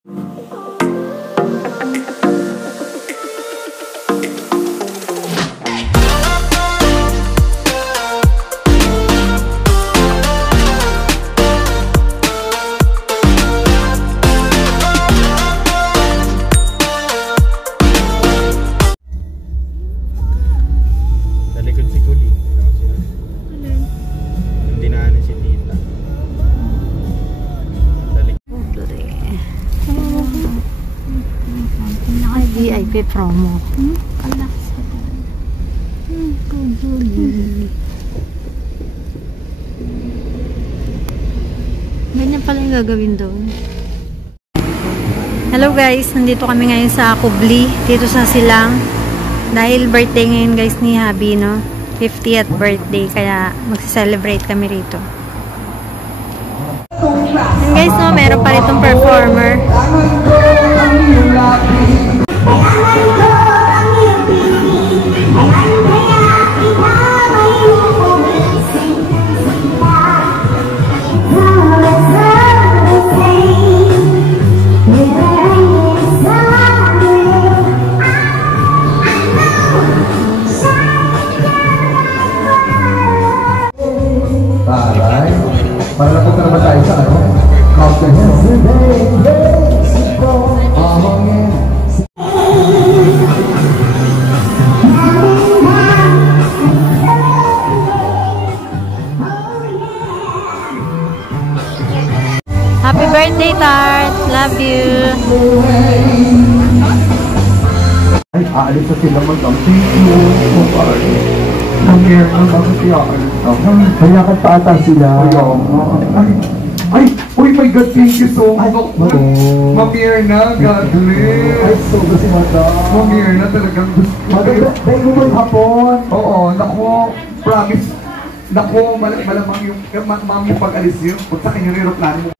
VIP promo. Ganyan pala yung gagawin doon. Hello guys, nandito kami ngayon sa Kubli, dito sa Silang. Dahil birthday ngayon guys ni Habi, no? 50th birthday, kaya magse-celebrate kami rito. And guys, no, meron pa ritong performer. Para napunta naman tayo sa ano? Happy birthday, Tart! Love you! Ay, aalis na sila mag-thank you. Mamir na bakit kaya aalis na? Kaya ka paata sila. Ay, oh my God, thank you so much. Mamir na, God bless. Ay, so kasi madam. Mamir na talagang gusto. Madam, dahil mo yung hapon. Oo, naku, promise. Naku, malamang yung mami pag-alis yun. Kung sa kanya yung aeroplano mo.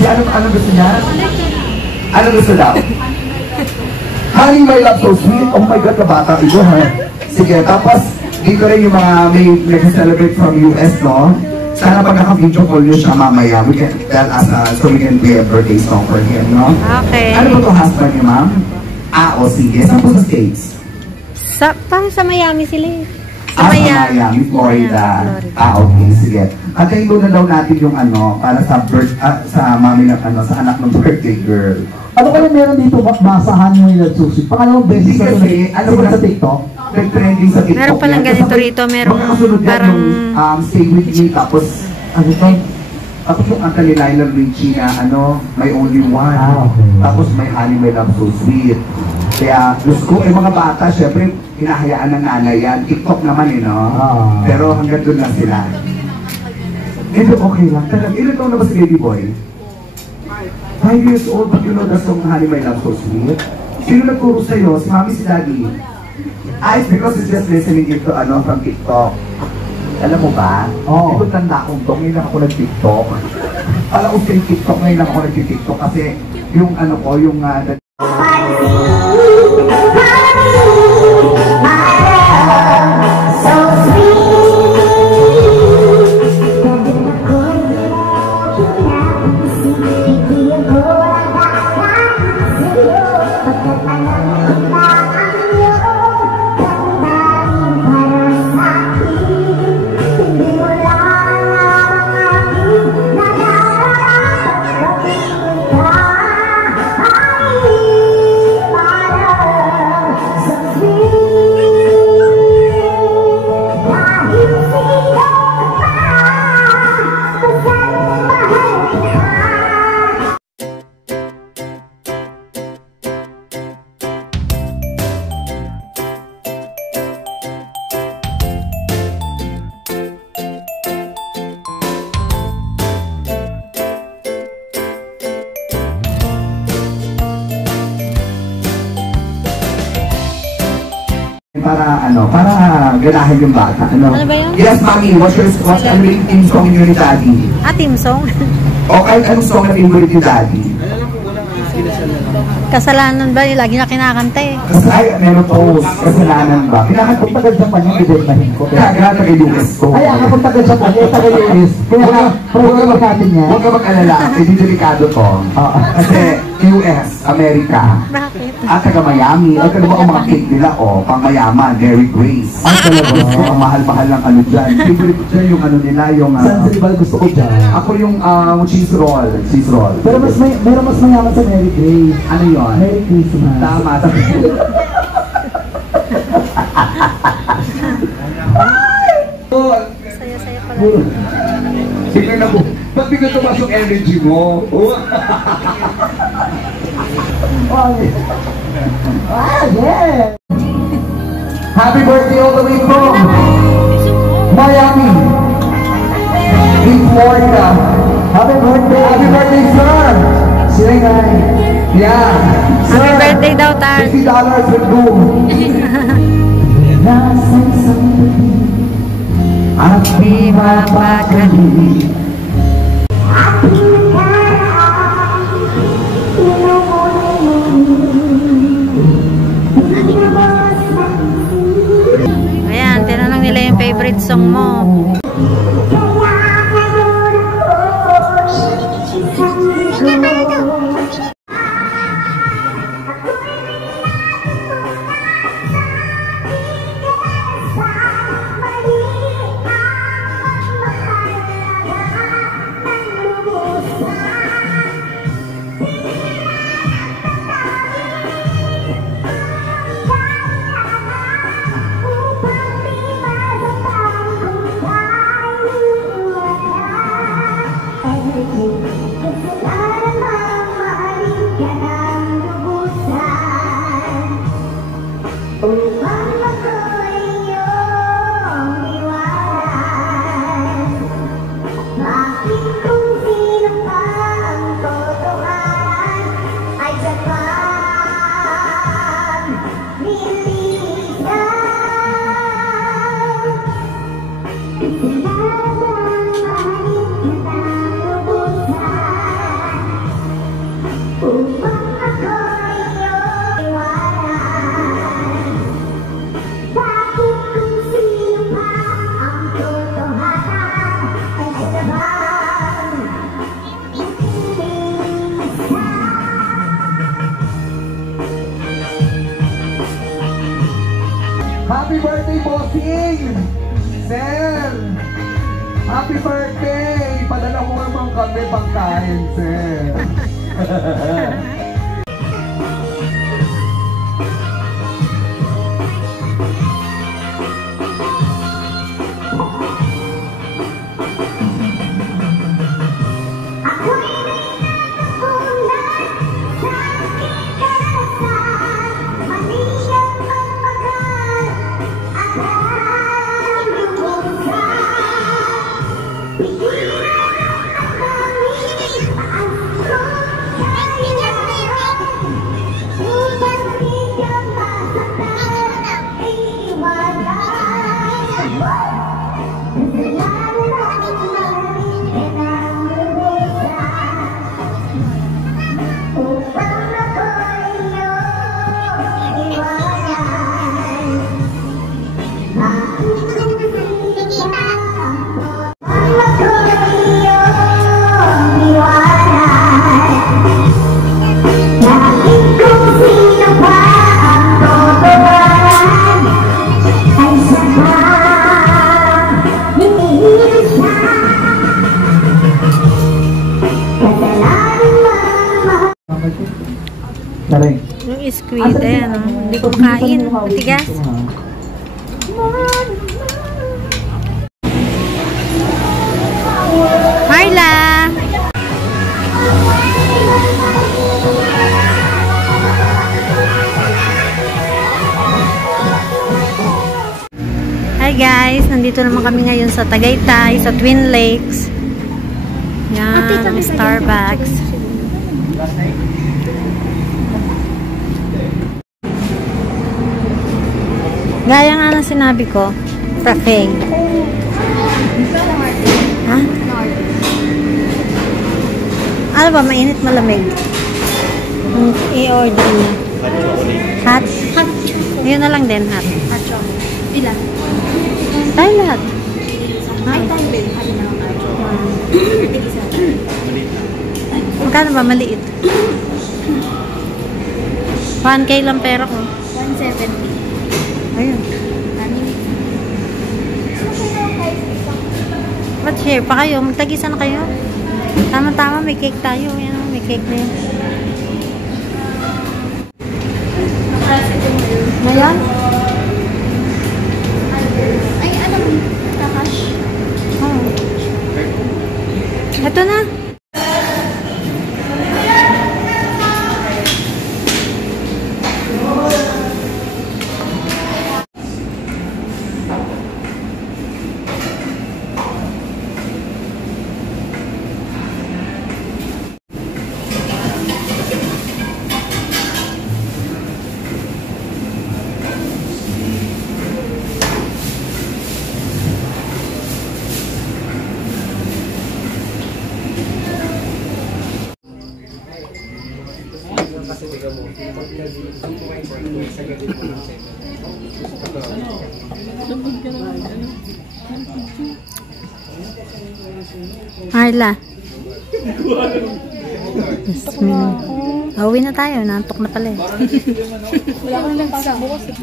Ano gusto niya? Ano gusto daw? Honey, my love, so sweet. Oh my God, na bata ito, ha? Sige, tapos dito rin yung mga may nag-celebrate from US, no? Sana pag naka-video call nyo siya mamaya, we can tell us, so we can play a birthday song for him, no? Okay. Ano ba ito husband niyo, ma'am? O sige. Saan po sa States? Parang sa Miami sila eh. Sa Miami, Florida. Okay, sige. Antayin na daw natin yung ano, para sa sa mami ng ano, sa anak ng birthday girl. Ano kaya meron dito basahan mo yung nagsusi? Pangalawang beses na kasi, ano ba sa TikTok? Nag-trending sa TikTok. Meron palang ganito rito, meron parang Stay With Me, tapos ano to? Tapos yung ang ni Lionel Richie na ano, My Only One. Okay. Tapos may Honey, My Love, So Sweet. Kaya, gusto ko, mga bata, syempre, hinahayaan ng nanay yan. TikTok naman no? Pero hanggang doon lang sila. Ito okay lang. Talagang, ilan taon na ba si baby boy? 5 years old, but you know the song Honey, My Love, So Sweet? Sino nagturo sa'yo? Si mami, si daddy? It's because he's just listening into from TikTok. Alam mo ba? Ito tanda kong to, ngayon lang ako nag-TikTok. Alam ko sa TikTok, ngayon lang ako nag-TikTok kasi yung yung para ganahin yung bata. Ano ba yun? Yes, mami, what's yung team song in your daddy? Team song? O kahit anong song na favorite yung daddy? Kasalanan ba? Lagi na kinakanta eh. Meron po, kasalanan ba? Kailangan kong taga-Japan yung bibentahin ko. Kaya taga-US ko. Kaya ako kung taga-Japan, taga-US. Kaya huwag ka magkatin niya. Huwag ka mag-alala, hindi delikado to. Kasi US, Amerika. Bakit? At taga Miami. Ay, kaya ang mga cake nila, pang mayaman, Mary Grace. Ay, talaga. Ang mahal-mahal ng ano dyan. Favorite ko dyan yung ano nila, yung... San Silval gusto ko dyan. Ako yung cheese roll. Cheese roll. Pero meron mas mayaman sa Mary Grace. Ano yun? Merry Christmas. Tama. Saya-saya pala. Bigla na po. Ba't bigla tumas yung energy mo? Yeah! Happy birthday all the way from Miami, in Florida. Happy birthday! Happy birthday, sir! Sila guys. Yeah. Sir, Happy birthday daw, Tan. $50 with boom. Nasa isang gabi At di mapakali. Ayan, tinanong nila yung favorite song mo. Happy birthday, bossing! Sir! Happy birthday! Padala ko naman kami pangkain, sir. Taring. Yung squid, ayan, hindi ko kain. Matigas. Marla! Hi guys! Nandito naman kami ngayon sa Tagaytay, sa Twin Lakes. Yan, Starbucks. Gaya nga ng sinabi ko, cafe. Ha? Ano ba, mainit malamig? I-order niya. Hot? Hot. Yun na lang din, hot. Hot chocolate. Ilan? Tayo lahat. Ay, tayo din. Hali na ang hot chocolate. Isa. Magkano ba? Maliit. 1K lang pera ko. 170. Ayun. Anim. Ba't share pa kayo? Magtagisa na kayo? Tama-tama, may cake tayo. Yan, may cake na yun. Ngayon? Ay, ano? Kakash. Oh. Ito na. Marla. Uwi na tayo. Nantok na pala eh. Wala ko lang sa bukas.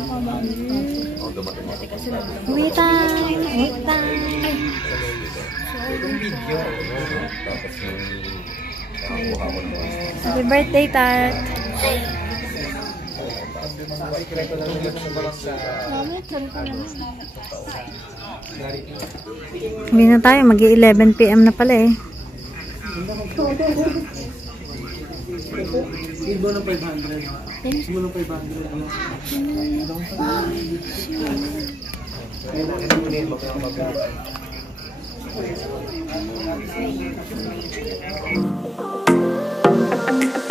Uwi tayo. Uwi tayo. Happy birthday, Tart. Uwi na tayo. Mag-11 PM na pala eh. Ibo ng 500. Ibo ng 500.